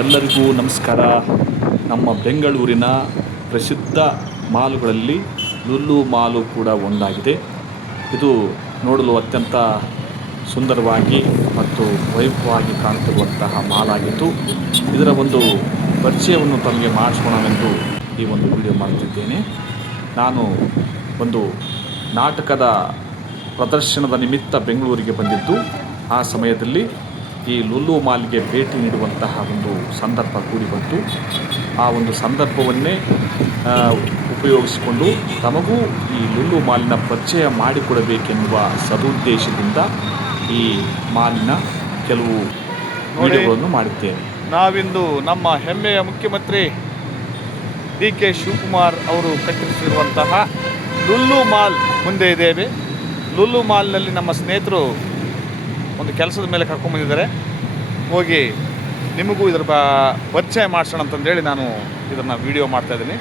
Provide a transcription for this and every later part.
ಎಲ್ಲರಿಗೂ ನಮಸ್ಕಾರ. ನಮ್ಮ ಬೆಂಗಳೂರಿನ ಪ್ರಸಿದ್ಧ ಮಾಲುಗಳಲ್ಲಿ ಲುಲ್ಲು ಮಾಲು ಕೂಡ ಒಂದಾಗಿದೆ. ಇದು ನೋಡಲು ಅತ್ಯಂತ ಸುಂದರವಾಗಿ ಮತ್ತು ವೈಭವವಾಗಿ ಕಾಣುತ್ತಿರುವಂತಹ ಮಾಲಾಗಿದ್ದು, ಇದರ ಒಂದು ಪರಿಚಯವನ್ನು ತಮಗೆ ಮಾಡಿಸೋಣವೆಂದು ಈ ಒಂದು ವಿಡಿಯೋ ಮಾಡುತ್ತಿದ್ದೇನೆ. ನಾನು ಒಂದು ನಾಟಕದ ಪ್ರದರ್ಶನದ ನಿಮಿತ್ತ ಬೆಂಗಳೂರಿಗೆ ಬಂದಿದ್ದು, ಆ ಸಮಯದಲ್ಲಿ ಈ ಲುಲ್ಲು ಮಾಲ್ಗೆ ಭೇಟಿ ನೀಡುವಂತಹ ಒಂದು ಸಂದರ್ಭ ಕೂಡಿ ಬಂತು. ಆ ಒಂದು ಸಂದರ್ಭವನ್ನೇ ಉಪಯೋಗಿಸಿಕೊಂಡು ತಮಗೂ ಈ ಲುಲ್ಲು ಮಾಲಿನ ಪರಿಚಯ ಮಾಡಿಕೊಡಬೇಕೆನ್ನುವ ಸದುದ್ದೇಶದಿಂದ ಈ ಮಾಲಿನ ಕೆಲವು ವಿಡಿಯೋಗಳನ್ನು ಮಾಡಿದ್ದೇನೆ. ನಾವಿಂದು ನಮ್ಮ ಹೆಮ್ಮೆಯ ಮುಖ್ಯಮಂತ್ರಿ DK ಶಿವಕುಮಾರ್ ಅವರು ಕಟ್ಟಿಸಿರುವಂತಹ ಲುಲ್ಲು ಮಾಲ್ ಮುಂದೆ ಇದ್ದೇವೆ. ಲುಲ್ಲು ಮಾಲ್ನಲ್ಲಿ ನಮ್ಮ ಸ್ನೇಹಿತರು ಒಂದು ಕೆಲಸದ ಮೇಲೆ ಕರ್ಕೊಂಡ್ಬಂದಿದ್ದಾರೆ. ಹೋಗಿ ನಿಮಗೂ ಇದರ ಪರಿಚಯ ಮಾಡಿಸೋಣ ಅಂತಂದೇಳಿ ನಾನು ಇದನ್ನು ವಿಡಿಯೋ ಮಾಡ್ತಾಯಿದ್ದೀನಿ.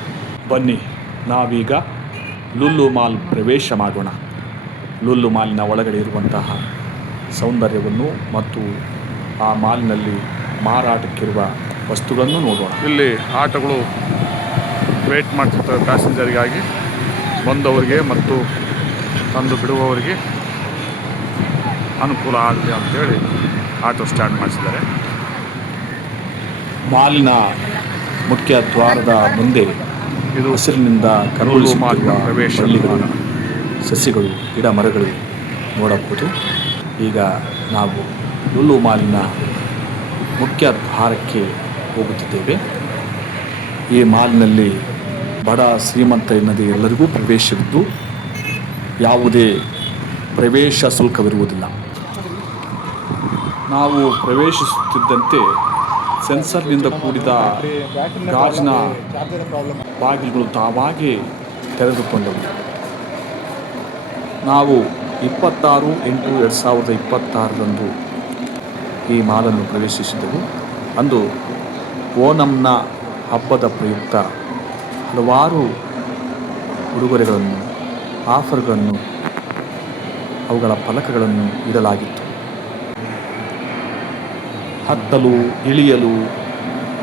ಬನ್ನಿ, ನಾವೀಗ ಲುಲ್ಲು ಮಾಲ್ ಪ್ರವೇಶ ಮಾಡೋಣ. ಲುಲ್ಲು ಮಾಲಿನ ಒಳಗಡೆ ಇರುವಂತಹ ಸೌಂದರ್ಯವನ್ನು ಮತ್ತು ಆ ಮಾಲಿನಲ್ಲಿ ಮಾರಾಟಕ್ಕಿರುವ ವಸ್ತುಗಳನ್ನು ನೋಡೋಣ. ಇಲ್ಲಿ ಆಟೋಗಳು ವೇಟ್ ಮಾಡ್ತಿರ್ತವೆ ಪ್ಯಾಸೆಂಜರಿಗಾಗಿ, ಬಂದವರಿಗೆ ಮತ್ತು ತಂದು ಬಿಡುವವರಿಗೆ ಅನುಕೂಲ ಆಗಲಿ ಅಂತೇಳಿ ಆಟೋ ಸ್ಟಾರ್ಟ್ ಮಾಡಿಸಿದ್ದಾರೆ. ಮಾಲಿನ ಮುಖ್ಯ ದ್ವಾರದ ಮುಂದೆ ಇದು ಹಸಿರಿನಿಂದ ಕರುಳಿಸುತ್ತಿರುವ ಬಳ್ಳಿಗಳು, ಸಸ್ಯಗಳು, ಗಿಡ ಮರಗಳು ನೋಡಬಹುದು. ಈಗ ನಾವು ಲುಲ್ಲು ಮಾಲಿನ ಮುಖ್ಯ ದ್ವಾರಕ್ಕೆ ಹೋಗುತ್ತಿದ್ದೇವೆ. ಈ ಮಾಲಿನಲ್ಲಿ ಬಡ ಶ್ರೀಮಂತ ಎನ್ನದೇ ಎಲ್ಲರಿಗೂ ಪ್ರವೇಶವಿದ್ದು ಯಾವುದೇ ಪ್ರವೇಶ ಶುಲ್ಕವಿರುವುದಿಲ್ಲ. ನಾವು ಪ್ರವೇಶಿಸುತ್ತಿದ್ದಂತೆ ಸೆನ್ಸರ್ನಿಂದ ಕೂಡಿದ ಗಾಜಿನ ಬಾಗಿಲುಗಳು ತಾವಾಗೇ ತೆರೆದುಕೊಂಡವು. ನಾವು 26/8/2026 ಈ ಮಾಲನ್ನು ಪ್ರವೇಶಿಸಿದೆವು. ಅಂದು ಓಣಂನ ಹಬ್ಬದ ಪ್ರಯುಕ್ತ ಹಲವಾರು ಉಡುಗೊರೆಗಳನ್ನು, ಆಫರ್ಗಳನ್ನು, ಅವುಗಳ ಫಲಕಗಳನ್ನು ಇಡಲಾಗಿತ್ತು. ಹತ್ತಲು ಇಳಿಯಲು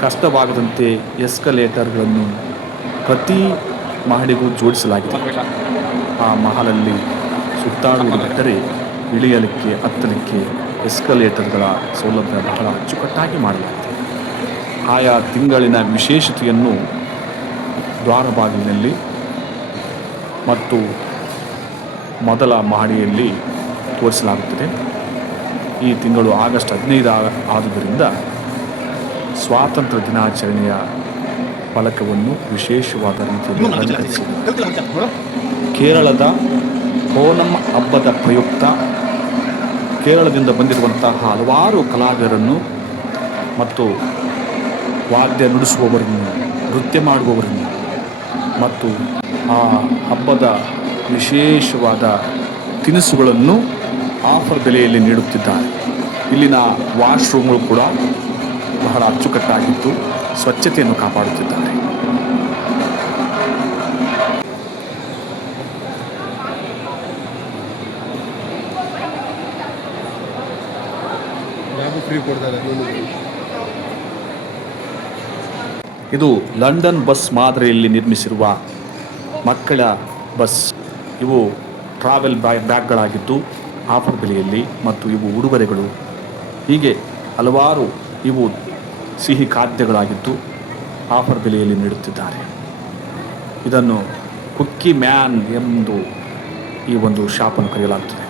ಕಷ್ಟವಾಗದಂತೆ ಎಸ್ಕಲೇಟರ್ಗಳನ್ನು ಪ್ರತಿ ಮಹಡಿಗೂ ಜೋಡಿಸಲಾಗಿದೆ. ಆ ಮಹಲಲ್ಲಿ ಸುತ್ತಾಡುವುದು ಬಿಟ್ಟರೆ ಇಳಿಯಲಿಕ್ಕೆ, ಹತ್ತಲಿಕ್ಕೆ ಎಸ್ಕಲೇಟರ್ಗಳ ಸೌಲಭ್ಯ ಬಹಳ ಅಚ್ಚುಕಟ್ಟಾಗಿ ಮಾಡಲಾಗಿದೆ. ಆಯಾ ತಿಂಗಳಿನ ವಿಶೇಷತೆಯನ್ನು ದ್ವಾರಬಾಗಿಲಿನಲ್ಲಿ ಮತ್ತು ಮೊದಲ ಮಹಡಿಯಲ್ಲಿ ತೋರಿಸಲಾಗುತ್ತದೆ. ಈ ತಿಂಗಳು ಆಗಸ್ಟ್ 15 ಆದುದರಿಂದ ಸ್ವಾತಂತ್ರ್ಯ ದಿನಾಚರಣೆಯ ಫಲಕವನ್ನು ವಿಶೇಷವಾದ ರೀತಿಯಲ್ಲಿ ಅಲಂಕರಿಸಿದೆ. ಕೇರಳದ ಓಣಂ ಹಬ್ಬದ ಪ್ರಯುಕ್ತ ಕೇರಳದಿಂದ ಬಂದಿರುವಂತಹ ಹಲವಾರು ಕಲಾವಿದರನ್ನು ಮತ್ತು ವಾದ್ಯ ನುಡಿಸುವವರನ್ನು, ನೃತ್ಯ ಮಾಡುವವರನ್ನು ಮತ್ತು ಆ ಹಬ್ಬದ ವಿಶೇಷವಾದ ತಿನಿಸುಗಳನ್ನು ಆಫರ್ ಬೆಲೆಯಲ್ಲಿ ನೀಡುತ್ತಿದ್ದಾರೆ. ಇಲ್ಲಿನ ವಾಶ್ರೂಮ್ಗಳು ಕೂಡ ಬಹಳ ಅಚ್ಚುಕಟ್ಟಾಗಿದ್ದು ಸ್ವಚ್ಛತೆಯನ್ನು ಕಾಪಾಡುತ್ತಿದ್ದಾರೆ. ಇದು ಲಂಡನ್ ಬಸ್ ಮಾದರಿಯಲ್ಲಿ ನಿರ್ಮಿಸಿರುವ ಮಕ್ಕಳ ಬಸ್. ಇವು ಟ್ರಾವೆಲ್ ಬ್ಯಾಗ್ಗಳಾಗಿದ್ದು ಆಫರ್ ಬೆಲೆಯಲ್ಲಿ, ಮತ್ತು ಇವು ಉಡುಗೊರೆಗಳು, ಹೀಗೆ ಹಲವಾರು ಇವು ಸಿಹಿ ಖಾದ್ಯಗಳಾಗಿದ್ದು ಆಫರ್ ಬೆಲೆಯಲ್ಲಿ ನೀಡುತ್ತಿದ್ದಾರೆ. ಇದನ್ನು ಕುಕ್ಕಿ ಮ್ಯಾನ್ ಎಂದು ಈ ಒಂದು ಶಾಪನ್ನು ಕರೆಯಲಾಗುತ್ತದೆ.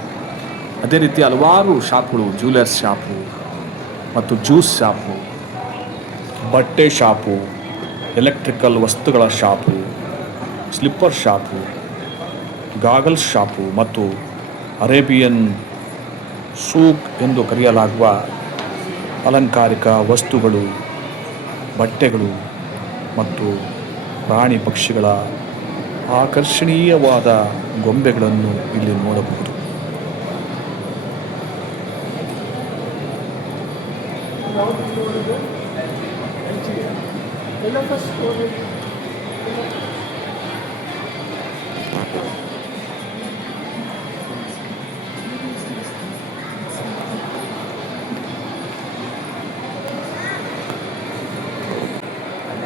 ಅದೇ ರೀತಿ ಹಲವಾರು ಶಾಪ್ಗಳು, ಜ್ಯುವೆಲರ್ಸ್ ಶಾಪು ಮತ್ತು ಜ್ಯೂಸ್ ಶಾಪು, ಬಟ್ಟೆ ಶಾಪು, ಎಲೆಕ್ಟ್ರಿಕಲ್ ವಸ್ತುಗಳ shop, slipper shop, goggles shop ಮತ್ತು ಅರೇಬಿಯನ್ ಸೂಕ್ ಎಂದು ಕರೆಯಲಾಗುವ ಅಲಂಕಾರಿಕ ವಸ್ತುಗಳು, ಬಟ್ಟೆಗಳು ಮತ್ತು ಪ್ರಾಣಿ ಪಕ್ಷಿಗಳ ಆಕರ್ಷಣೀಯವಾದ ಗೊಂಬೆಗಳನ್ನು ಇಲ್ಲಿ ನೋಡಬಹುದು.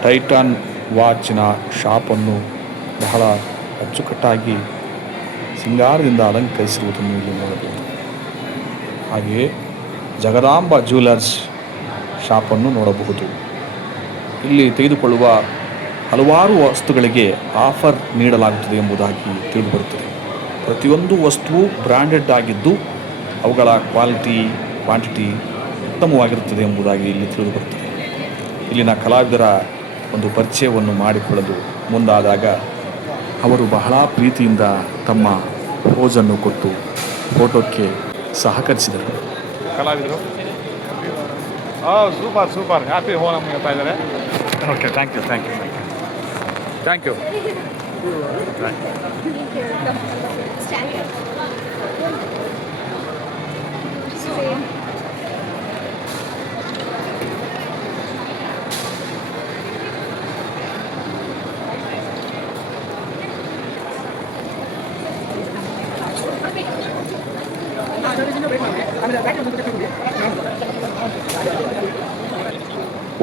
ಟೈಟಾನ್ ವಾಚಿನ ಶಾಪನ್ನು ಬಹಳ ಅಚ್ಚುಕಟ್ಟಾಗಿ ಸಿಂಗಾರದಿಂದ ಅಲಂಕರಿಸಿರುವುದನ್ನು ಇಲ್ಲಿ ನೋಡಬಹುದು. ಹಾಗೆಯೇ ಜಗದಾಂಬ ಜ್ಯುವೆಲರ್ಸ್ ಶಾಪನ್ನು ನೋಡಬಹುದು. ಇಲ್ಲಿ ತೆಗೆದುಕೊಳ್ಳುವ ಹಲವಾರು ವಸ್ತುಗಳಿಗೆ ಆಫರ್ ನೀಡಲಾಗುತ್ತದೆ ಎಂಬುದಾಗಿ ತಿಳಿದುಬರುತ್ತದೆ. ಪ್ರತಿಯೊಂದು ವಸ್ತುವು ಬ್ರ್ಯಾಂಡೆಡ್ ಆಗಿದ್ದು ಅವುಗಳ ಕ್ವಾಲಿಟಿ, ಕ್ವಾಂಟಿಟಿ ಉತ್ತಮವಾಗಿರುತ್ತದೆ ಎಂಬುದಾಗಿ ಇಲ್ಲಿ ತಿಳಿದುಬರುತ್ತದೆ. ಇಲ್ಲಿನ ಕಲಾವಿದರ ಒಂದು ಪರಿಚಯವನ್ನು ಮಾಡಿಕೊಳ್ಳಲು ಮುಂದಾದಾಗ ಅವರು ಬಹಳ ಪ್ರೀತಿಯಿಂದ ತಮ್ಮ ಪೋಸನ್ನು ಕೊಟ್ಟು ಫೋಟೋಕ್ಕೆ ಸಹಕರಿಸಿದರು. ಕಲಾವಿದರು ಸೂಪರ್ ಹ್ಯಾಪಿ ಓಣಂ ಹೇಳ್ತಾ ಇದ್ದಾರೆ. Okay, thank you.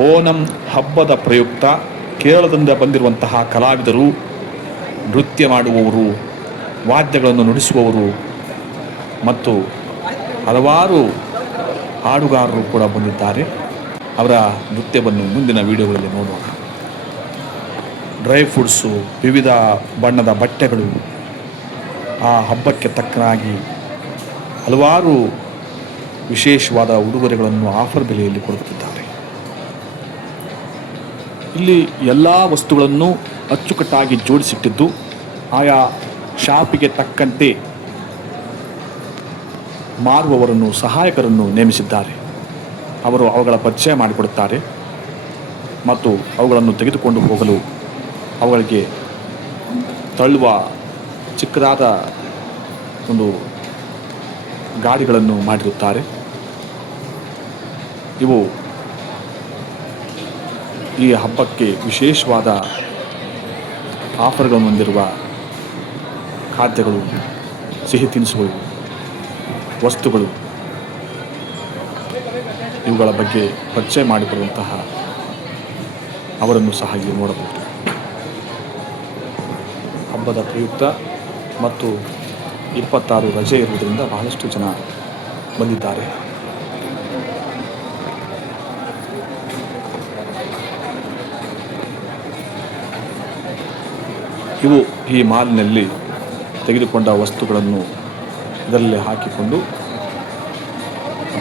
ಓಣಂ ಹಬ್ಬದ ಪ್ರಯುಕ್ತ ಕೇರಳದಿಂದ ಬಂದಿರುವಂತಹ ಕಲಾವಿದರು, ನೃತ್ಯ ಮಾಡುವವರು, ವಾದ್ಯಗಳನ್ನು ನುಡಿಸುವವರು ಮತ್ತು ಹಲವಾರು ಹಾಡುಗಾರರು ಕೂಡ ಬಂದಿದ್ದಾರೆ. ಅವರ ನೃತ್ಯವನ್ನು ಮುಂದಿನ ವಿಡಿಯೋಗಳಲ್ಲಿ ನೋಡೋಣ. ಡ್ರೈ ಫ್ರೂಟ್ಸು, ವಿವಿಧ ಬಣ್ಣದ ಬಟ್ಟೆಗಳು, ಆ ಹಬ್ಬಕ್ಕೆ ತಕ್ಕನಾಗಿ ಹಲವಾರು ವಿಶೇಷವಾದ ಉಡುಗೊರೆಗಳನ್ನು ಆಫರ್ ಬೆಲೆಯಲ್ಲಿ ಕೊಡುತ್ತಿದ್ದಾರೆ. ಇಲ್ಲಿ ಎಲ್ಲ ವಸ್ತುಗಳನ್ನು ಅಚ್ಚುಕಟ್ಟಾಗಿ ಜೋಡಿಸಿಟ್ಟಿದ್ದು ಆಯಾ ಶಾಪಿಗೆ ತಕ್ಕಂತೆ ಮಾರುವವರನ್ನು, ಸಹಾಯಕರನ್ನು ನೇಮಿಸಿದ್ದಾರೆ. ಅವರು ಅವುಗಳ ಪರಿಚಯ ಮಾಡಿಕೊಡುತ್ತಾರೆ ಮತ್ತು ಅವುಗಳನ್ನು ತೆಗೆದುಕೊಂಡು ಹೋಗಲು ಅವುಗಳಿಗೆ ತಳ್ಳುವ ಚಿಕ್ಕದಾದ ಒಂದು ಗಾಡಿಗಳನ್ನು ಮಾಡಿರುತ್ತಾರೆ. ಇವು ಈ ಹಬ್ಬಕ್ಕೆ ವಿಶೇಷವಾದ ಆಫರ್ಗಳನ್ನು ಹೊಂದಿರುವ ಖಾದ್ಯಗಳು, ಸಿಹಿ ತಿನಿಸುಗಳು, ವಸ್ತುಗಳು, ಇವುಗಳ ಬಗ್ಗೆ ಪರಿಚಯ ಮಾಡಿಕೊಡುವಂತಹ ಅವರನ್ನು ಸಹ ಇಲ್ಲಿ ನೋಡಬಹುದು. ಹಬ್ಬದ ಪ್ರಯುಕ್ತ ಮತ್ತು 26 ರಜೆ ಇರುವುದರಿಂದ ಬಹಳಷ್ಟು ಜನ ಬಂದಿದ್ದಾರೆ. ಇವು ಈ ಮಾಲ್ನಲ್ಲಿ ತೆಗೆದುಕೊಂಡ ವಸ್ತುಗಳನ್ನು ಇದರಲ್ಲಿ ಹಾಕಿಕೊಂಡು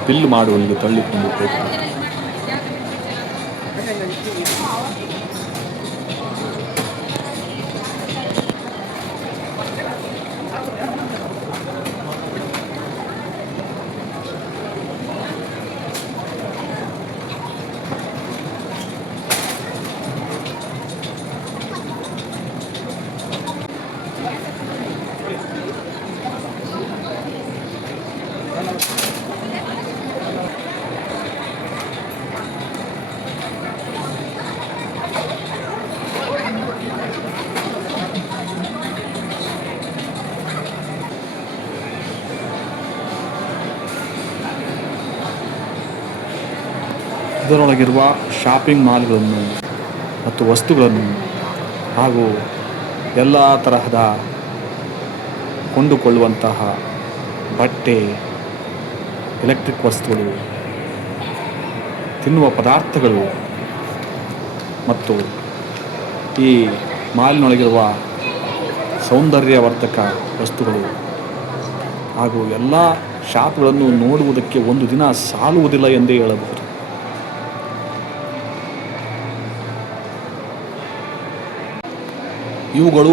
ಬಿಲ್ ಮಾಡುವಲ್ಲಿಗೆ ತಳ್ಳಿಕೊಂಡು ಹೋಗ್ತಾರೆ. ಇದರೊಳಗಿರುವ ಶಾಪಿಂಗ್ ಮಾಲ್ಗಳನ್ನು ಮತ್ತು ವಸ್ತುಗಳನ್ನು ಹಾಗೂ ಎಲ್ಲ ತರಹದ ಕೊಂಡುಕೊಳ್ಳುವಂತಹ ಬಟ್ಟೆ, ಎಲೆಕ್ಟ್ರಿಕ್ ವಸ್ತುಗಳು, ತಿನ್ನುವ ಪದಾರ್ಥಗಳು ಮತ್ತು ಈ ಮಾಲಿನೊಳಗಿರುವ ಸೌಂದರ್ಯವರ್ಧಕ ವಸ್ತುಗಳು ಹಾಗೂ ಎಲ್ಲ ಶಾಪ್ಗಳನ್ನು ನೋಡುವುದಕ್ಕೆ ಒಂದು ದಿನ ಸಾಲುವುದಿಲ್ಲ ಎಂದೇ ಹೇಳಬಹುದು. ಇವುಗಳು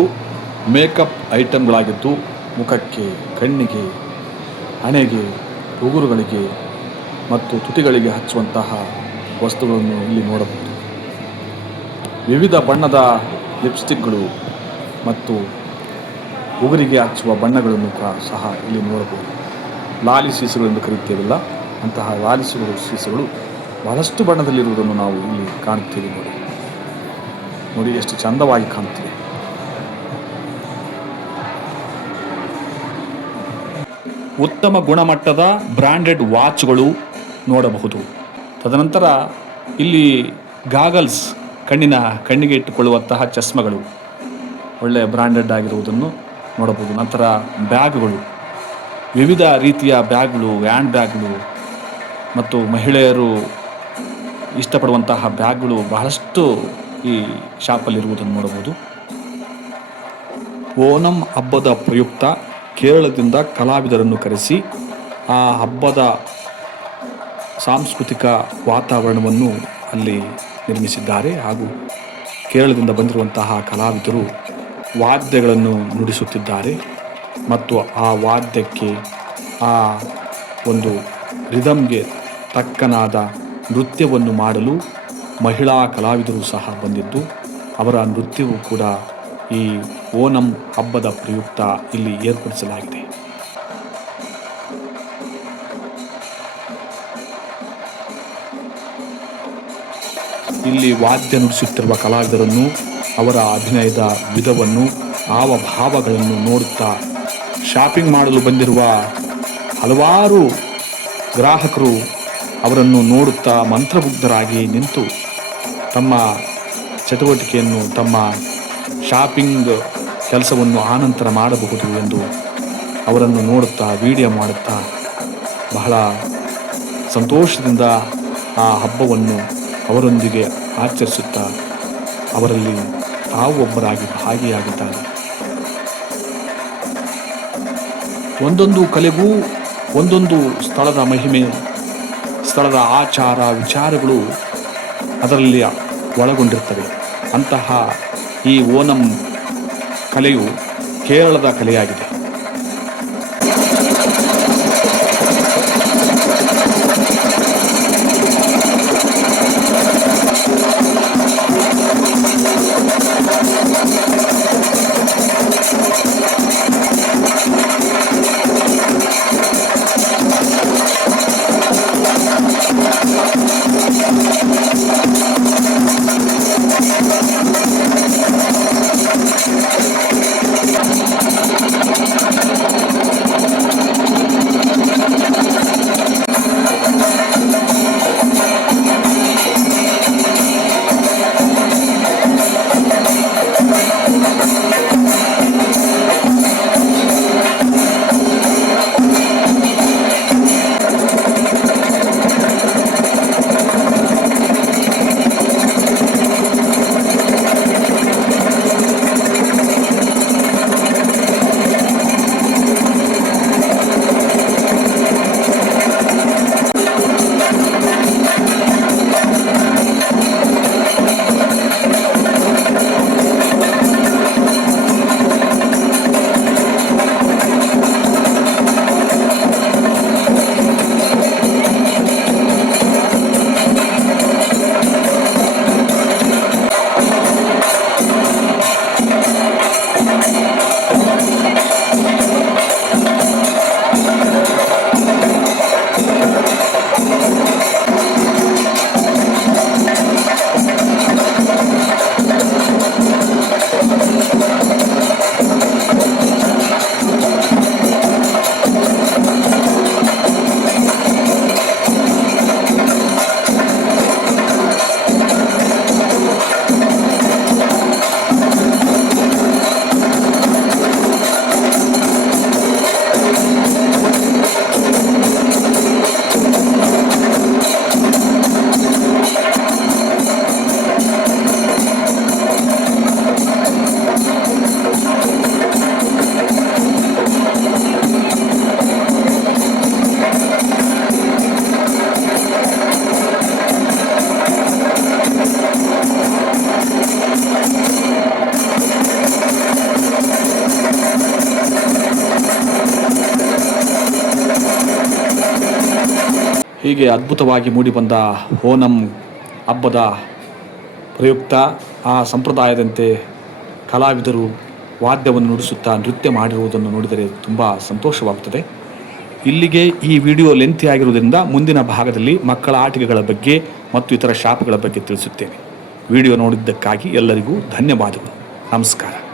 ಮೇಕಪ್ ಐಟಮ್ಗಳಾಗಿದ್ದು ಮುಖಕ್ಕೆ, ಕಣ್ಣಿಗೆ, ಹಣೆಗೆ, ಉಗುರುಗಳಿಗೆ ಮತ್ತು ತುಟಿಗಳಿಗೆ ಹಚ್ಚುವಂತಹ ವಸ್ತುಗಳನ್ನು ಇಲ್ಲಿ ನೋಡಬಹುದು. ವಿವಿಧ ಬಣ್ಣದ ಲಿಪ್ಸ್ಟಿಕ್ಗಳು ಮತ್ತು ಉಗುರಿಗೆ ಹಚ್ಚುವ ಬಣ್ಣಗಳನ್ನು ಸಹ ಇಲ್ಲಿ ನೋಡಬಹುದು. ಲಾಲಿ ಸೀಸುಗಳು ಎಂದು ಕರೆಯುತ್ತೇವಲ್ಲ, ಅಂತಹ ಲಾಲಿ ಸೀಸುಗಳು ಬಹಳಷ್ಟು ಬಣ್ಣದಲ್ಲಿರುವುದನ್ನು ನಾವು ಇಲ್ಲಿ ಕಾಣುತ್ತೇವೆ. ನೋಡಿ ಎಷ್ಟು ಚಂದವಾಗಿ ಕಾಣುತ್ತಿದೆ. ಉತ್ತಮ ಗುಣಮಟ್ಟದ ಬ್ರ್ಯಾಂಡೆಡ್ ವಾಚ್ಗಳು ನೋಡಬಹುದು. ತದನಂತರ ಇಲ್ಲಿ ಗಾಗಲ್ಸ್ ಕಣ್ಣಿಗೆ ಇಟ್ಟುಕೊಳ್ಳುವಂತಹ ಚಸ್ಮಗಳು ಒಳ್ಳೆಯ ಬ್ರ್ಯಾಂಡೆಡ್ ಆಗಿರುವುದನ್ನು ನೋಡಬಹುದು. ನಂತರ ಬ್ಯಾಗ್ಗಳು, ವಿವಿಧ ರೀತಿಯ ಬ್ಯಾಗ್ಗಳು, ಹ್ಯಾಂಡ್ ಬ್ಯಾಗ್ಗಳು ಮತ್ತು ಮಹಿಳೆಯರು ಇಷ್ಟಪಡುವಂತಹ ಬ್ಯಾಗ್ಗಳು ಬಹಳಷ್ಟು ಈ ಶಾಪಲ್ಲಿರುವುದನ್ನು ನೋಡಬಹುದು. ಓಣಂ ಹಬ್ಬದ ಪ್ರಯುಕ್ತ ಕೇರಳದಿಂದ ಕಲಾವಿದರನ್ನು ಕರೆಸಿ ಆ ಹಬ್ಬದ ಸಾಂಸ್ಕೃತಿಕ ವಾತಾವರಣವನ್ನು ಅಲ್ಲಿ ನಿರ್ಮಿಸಿದ್ದಾರೆ. ಹಾಗೂ ಕೇರಳದಿಂದ ಬಂದಿರುವಂತಹ ಕಲಾವಿದರು ವಾದ್ಯಗಳನ್ನು ನುಡಿಸುತ್ತಿದ್ದಾರೆ ಮತ್ತು ಆ ವಾದ್ಯಕ್ಕೆ, ಆ ಒಂದು ರಿದಮ್ಗೆ ತಕ್ಕನಾದ ನೃತ್ಯವನ್ನು ಮಾಡಲು ಮಹಿಳಾ ಕಲಾವಿದರು ಸಹ ಬಂದಿದ್ದು, ಅವರ ನೃತ್ಯವೂ ಕೂಡ ಈ ಓಣಂ ಹಬ್ಬದ ಪ್ರಯುಕ್ತ ಇಲ್ಲಿ ಏರ್ಪಡಿಸಲಾಗಿದೆ. ಇಲ್ಲಿ ವಾದ್ಯ ನುಡಿಸುತ್ತಿರುವ ಕಲಾವಿದರನ್ನು, ಅವರ ಅಭಿನಯದ ವಿಧವನ್ನು, ಹಾವಭಾವಗಳನ್ನು ನೋಡುತ್ತಾ ಶಾಪಿಂಗ್ ಮಾಡಲು ಬಂದಿರುವ ಹಲವಾರು ಗ್ರಾಹಕರು ಅವರನ್ನು ನೋಡುತ್ತಾ ಮಂತ್ರಮುಗ್ಧರಾಗಿ ನಿಂತು ತಮ್ಮ ಚಟುವಟಿಕೆಯನ್ನು, ತಮ್ಮ ಶಾಪಿಂಗ್ ಕೆಲಸವನ್ನು ಆನಂತರ ಮಾಡಬಹುದು ಎಂದು ಅವರನ್ನು ನೋಡುತ್ತಾ ವಿಡಿಯೋ ಮಾಡುತ್ತಾ ಬಹಳ ಸಂತೋಷದಿಂದ ಆ ಹಬ್ಬವನ್ನು ಅವರೊಂದಿಗೆ ಆಚರಿಸುತ್ತಾ ಅವರಲ್ಲಿ ತಾವು ಒಬ್ಬರಾಗಿ ಭಾಗಿಯಾಗಿದ್ದಾರೆ. ಒಂದೊಂದು ಕಲೆಗೂ ಒಂದೊಂದು ಸ್ಥಳದ ಮಹಿಮೆ, ಸ್ಥಳದ ಆಚಾರ ವಿಚಾರಗಳು ಅದರಲ್ಲಿ ಒಳಗೊಂಡಿರ್ತವೆ. ಅಂತಹ ಈ ಓಣಂ ಕಲೆಯು ಕೇರಳದ ಕಲೆಯಾಗಿದೆ. ಹೀಗೆ ಅದ್ಭುತವಾಗಿ ಮೂಡಿಬಂದ ಓಣಂ ಹಬ್ಬದ ಪ್ರಯುಕ್ತ ಆ ಸಂಪ್ರದಾಯದಂತೆ ಕಲಾವಿದರು ವಾದ್ಯವನ್ನು ನುಡಿಸುತ್ತಾ ನೃತ್ಯ ಮಾಡಿರುವುದನ್ನು ನೋಡಿದರೆ ತುಂಬ ಸಂತೋಷವಾಗುತ್ತದೆ. ಇಲ್ಲಿಗೆ ಈ ವಿಡಿಯೋ ಲೆಂತಿ ಆಗಿರುವುದರಿಂದ ಮುಂದಿನ ಭಾಗದಲ್ಲಿ ಮಕ್ಕಳ ಆಟಿಕೆಗಳ ಬಗ್ಗೆ ಮತ್ತು ಇತರ ಶಾಪ್ಗಳ ಬಗ್ಗೆ ತಿಳಿಸುತ್ತೇನೆ. ವಿಡಿಯೋ ನೋಡಿದ್ದಕ್ಕಾಗಿ ಎಲ್ಲರಿಗೂ ಧನ್ಯವಾದಗಳು. ನಮಸ್ಕಾರ.